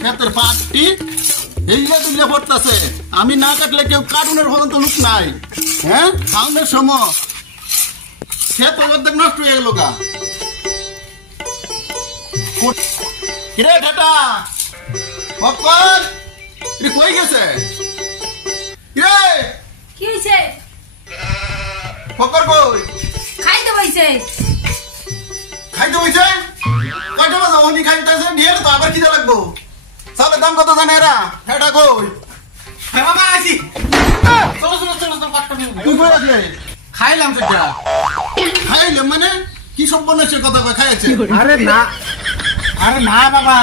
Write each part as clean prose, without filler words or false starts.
ক্ষেতের পাটটি হেইলে দুলে পড়তেছে। আমি না কাটলে কেউ কাটুনের পর্যন্ত লুক নাই। হ্যাঁ, খাওনের সময় ক্ষেত অর্ধেক নষ্ট হয়ে গেল গা। কিরে ঠাটা ভক্কর তুই কই গেছে? কিরে কি হইছে? ভক্কর কই? খাইতে বইছে। খাইতে বইছে? কয়টা বাজে? উনি খাইতেছে ঢের তো, আবার খিদে লাগবো। চালের দাম কত জানে এরা? ঠাটা কই? হ্যাঁ বাবা আসি। চলো চলো চলো চলো পাটটা নিয়ে। তুই কই আসলে? খাইলাম সেটা। খাইলে মানে কি সম্পন্নের কথা কয় খাইছে? আরে না বাবা,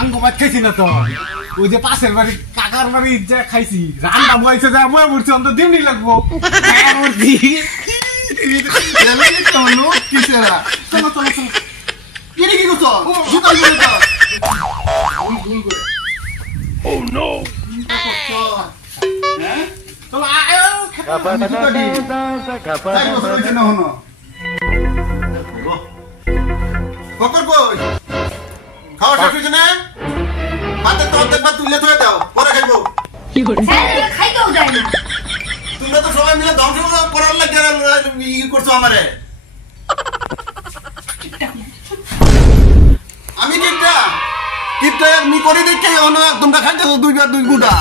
আঙ্গ ভাত খাইছি না তো। ওই যে পাশের বাড়ি কাকার বাড়ি যা খাইছি, রান্না বইছে যা বয়ে পড়ছি, অন্তত দিনই লাগবো। কিসেরা? চলো চলো চলো। কিরে কি করছো? জুতা করে দাও। Oh no! হ্যাঁ? চলো আয়। জুতা দি। তাই বসে রইছে না হনো। ভক্কর কই? খাওয়া শেষ হয়েছে না? ভাতের তো অর্ধেক ভাত তুলে থয়ে দাও, পরে খাইবো। হ্যাঁ খাইতেও যায় না। তোমরা তো সবাই মিলে ধ্বংস করার লাগে ই করছো আমারে। আমি কিপটা আমি করি দেখে তোমরা খাইতেছো দুই গুটা।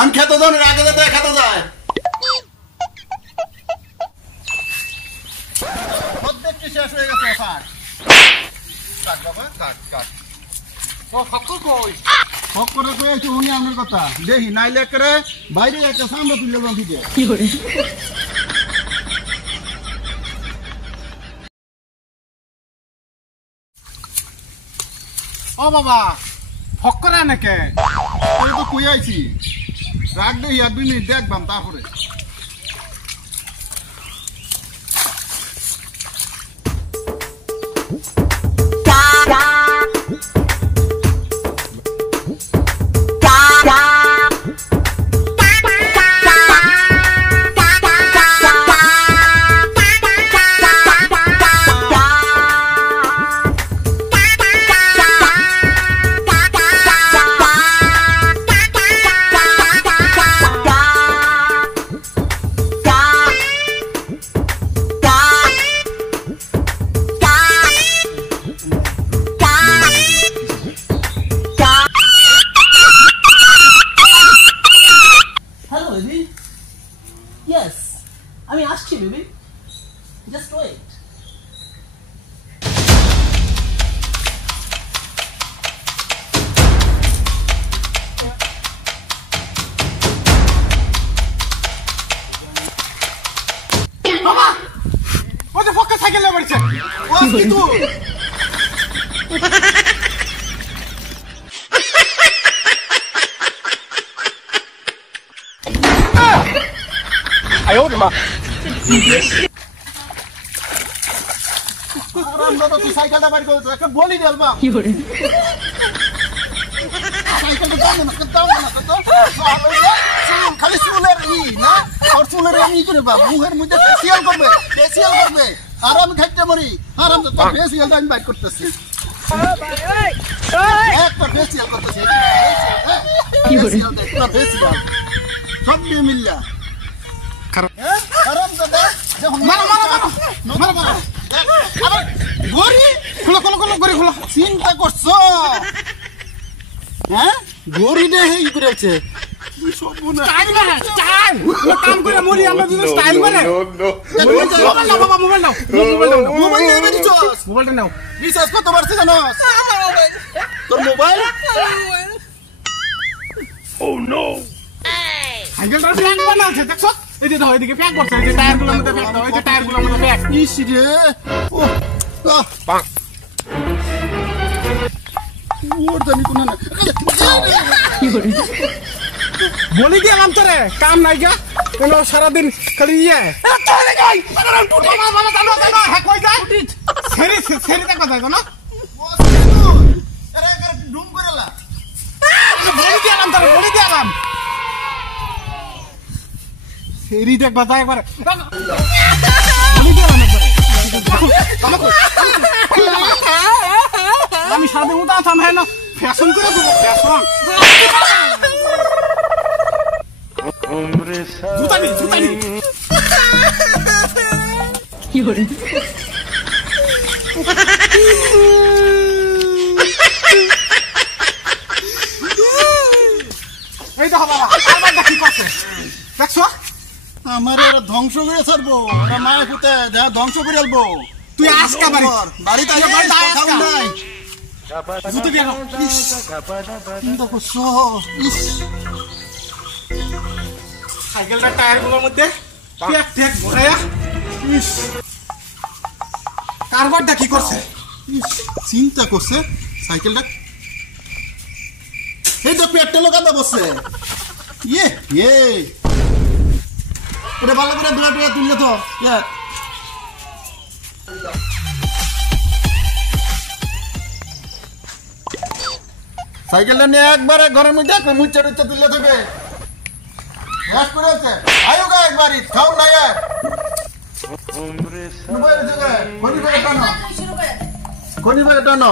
আমি খেতে যাও আগে যাতে খেতে যায়। অর্ধেকটি শেষ হয়ে গেছে। কাট বাবা কাট কাট। ফক্কর কই? ফক্করে কই আছে উনি আমার কথা দেখি, নাইলে করে বাইরে একটা সামনে তুলে দেন দিতে। কি করে? ও বাবা, ফক্কর নাকি? আমি তো কই আইছি, রাখ দেখি আর 2 মিনিট দেখবাম তারপরে। Yes, I mean, ask you, baby. Just wait. বাবা, ওই যে ফক্কর সাইকেলে পড়ছে। ও কি তুই? আয় ওরে মা। দাদা তুই সাইকেলটা বাড়ি করে একটা বলি দেলবা। কি করে? সাইকেলটা দাও না তো। খালি চুলের না আর চুলের আমি করে বা মুখের মধ্যে ফেসিয়াল করবে আর আমি খাইতে মরি। আর আমি তো ফেসিয়ালটা আমি বাইর করতেছি। একটা ফেসিয়াল করতেছি। কি করে? ফেসিয়াল সব দিয়ে মিললা। আরাম দাদা যখন মারো। আরে গরি খুলো গড়ি খুলো। চিন্তা করছো? হ্যাঁ গরি দে এই করেছে কি সবনা স্টাইল মানে স্টাইল। ও কাম করে মরি আমরা দুজন স্টাইল মানে। মোবাইল নাও বাবা, মোবাইল নাও। মোবাইল নেবে দিছস? মোবাইলটা নাও। রিচার্জ কত বাড়ছে জানোস? তোর মোবাইল? ও নো। সাইকেলটা প্যাক বানাচ্ছে দেখছো? এই যে ধর এদিকে প্যাক করছে, এই যে টায়ারগুলোর মধ্যে প্যাক দাও, এই যে টায়ারগুলোর মধ্যে প্যাক। ইস রে ও পাক ওর জানি কোন না। কি করে? বলি দিলাম তোরে কাম নাই গা, কোন সারাদিন খালি ইয়ে। চলে যাই বাবা জানো হ্যাঁ কই যা সেরি দেখা যায় না। আরে ডুম করেলা বলি দিলাম সেরি দেখবা যায় একবার। বলি দিলাম একবার আমি সারা সারাদিন উদাও থাম হ্যাঁ না ফ্যাশন করে দেবো ফ্যাশন জুতা নি কি করে এই দেখো বাবা আবার দেখি করছে দেখছো আমার এরা ধ্বংস করে ছাড়বো ওরা মায়ের পুতে দেয়া ধ্বংস করে আলবো তুই আজকা বাড়িতে আগে বাড়িতে আয় খাও আজকা। নাই জুতো দিয়ে নাও। চিন্তা করছো ইস সাইকেলটা টায়ার গুলোর মধ্যে ট্যাক ট্যাক ঘোরাইয়া ইস কারবারটা কি করছে ইস চিন্তা করছে সাইকেলটা এই তো পেটটা লোকাতে বসছে ইয়ে ইয়ে এটা ভালো করে দুয়া টুয়া তুললে তো ইয়া সাইকেলটা নিয়ে একবারে ঘরের মধ্যে মুচ্চা টুচ্চা তুললে থাকবে হ্যাঁ করে আছে আয়ো গা একবারই খাও না ইয়া কোনি করে টানো শুরু করে কোনি করে টানো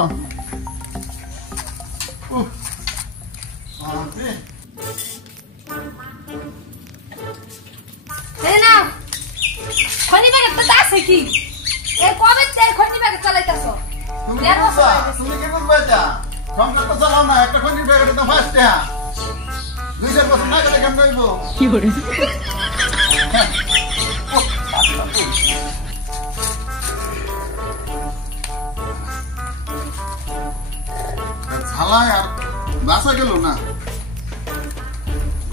এই না খনি ব্যাগ তো আছে কি এ কবে থেকে খনি ব্যাগ চালাইতাছো তুমি কি বুঝবা তুমি কি বুঝবা এটা সংসার তো চালাও না একটা খনির ব্যাগের তো ফার্স্ট হ্যাঁ 2 বছর না গেলে কেমন হইব কি করে ঝালাই আর বাসা গেল না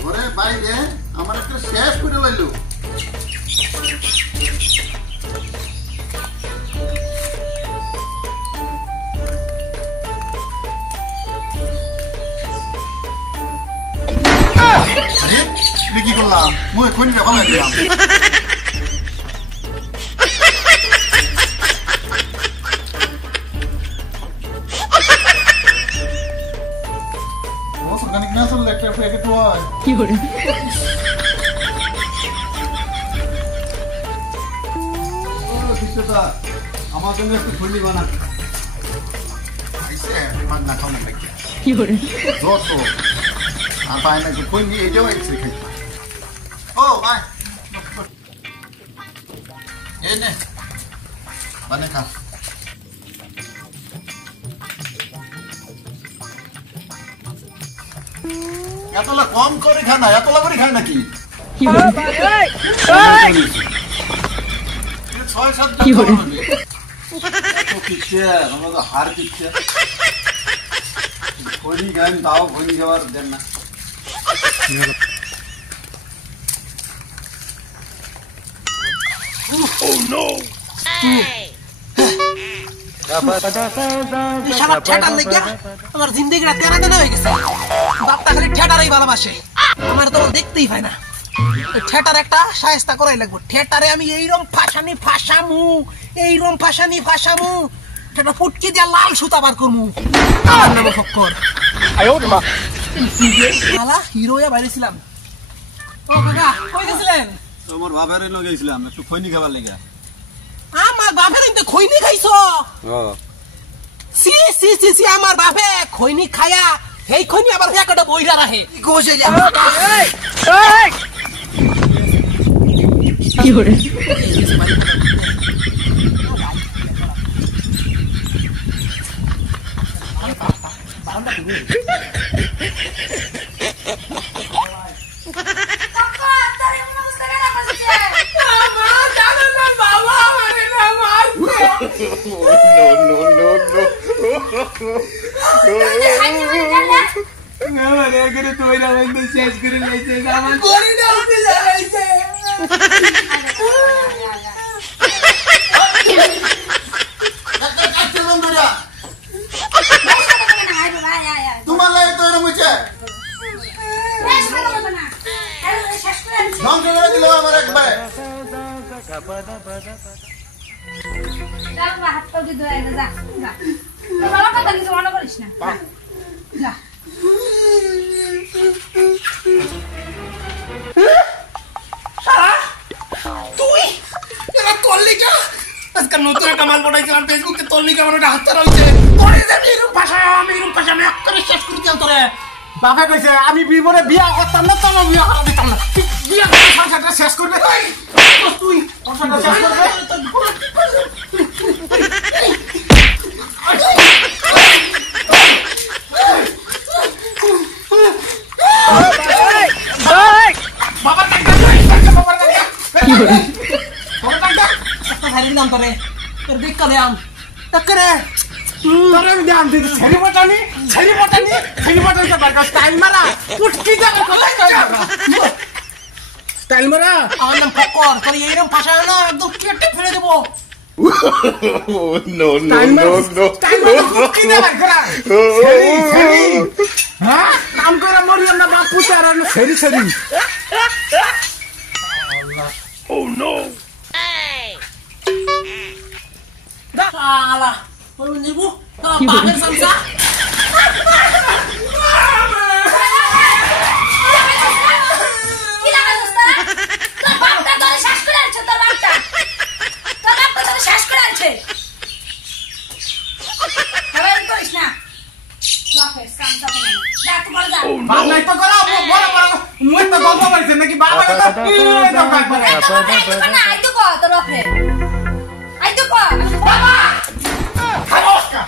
ঘরে বাইরে আমার একটা শেষ করে লাইলো আরে কি করলাম মুই খনিটা ভালো দিলাম অর্গানিক না চললে একটা প্যাকেট হয় কি করে আমার জন্য একটু খুললি বানা না খাও না কি করে যত আর পায় না একটু খুললি এটাও একটু খাই ও ভাই এই নে বানে খা এতলা কম করে খায় না এতলা করে খায় নাকি কি করে 6-7 কি করে? আমরা তো হার দিচ্ছে খনি গান তাও খনি খাওয়ার দেন না সারা ঠেটার লেগে আমার জিন্দগিটা তেনা তেনা হয়ে গেছে বাপটা খালি ঠেটারই ভালোবাসে আমার তো দেখতেই পায় না ঠেটার একটা সায়স্তা করাই লাগবে ঠেটারে আমি এইরকম ফাঁসানি ফাঁসামু ঠেটা ফুটকি দিয়া লাল সুতা বার করমু আমার নাম ফক্কর শালা হিরোয়া বাইরেছিলাম ও কাকা কই গেছিলেন তোমার বাবার লগে গেছিলাম একটু খনি খাবার লেগে আমার বাপের ইনতে খৈনি খাইছো সি সি সি সি আমার বাপে খৈনি খায়া এই খৈনি আবার একটা বইরা রাখে কি করে তোমার লাগে তো এরকম হয়েছে ধ্বংস করে দিল আমার একবার হাত পা দিয়ে ধরে যা যা বাবা কথা কিছু মনে করিস না যা তুই এরা করলি কা আজকে নতুন একটা মাল পড়াইছিলাম ফেসবুকে তোর লিখে আমার একটা হাতটা রয়েছে তোরে যে এরকম ভাষা আমি একেবারে শেষ করে দিলাম তোরে বাপে কইছে আমি বিবরে বিয়া করতাম না তো বিয়া করা দিতাম না তুই বিয়া করে সংসারটা শেষ করবে তুই সংসারটা শেষ করবে বাবা টাকা বাবা টাকা কি করে বাবা টাকা একটা হারিয়ে দিলাম তোরে তোর দেখ করে আম টাকরে তোরে দাম দিতে ছেড়ি বটানি তো বারকা স্টাইল মারা উঠকি যা কোথায় কই স্টাইল মারা আমার নাম ফকর তোর এইরকম ভাষা না একদম কেটে ফেলে দেবো no, no, no, style no. মারা উঠকি যা বারকা ছেড়ি হ্যাঁ কাম করে মরিও না বাপু তার ছেড়ি Oh no. শালা বলুন নিবু বাপের সংসার কি লাগাছিস না তোর বাপটা তোরে শ্বাস করে আছে তোর বাপটা তোরে শ্বাস করে আছে আরে করিস না বাপের সংসার না যা তুই বল যা বাপ নাই তো করো বড় মুই তো গল্প বলছি নাকি বাবা তো না আই তো কো তোর বাপরে আই তো কো বাবা নমস্কার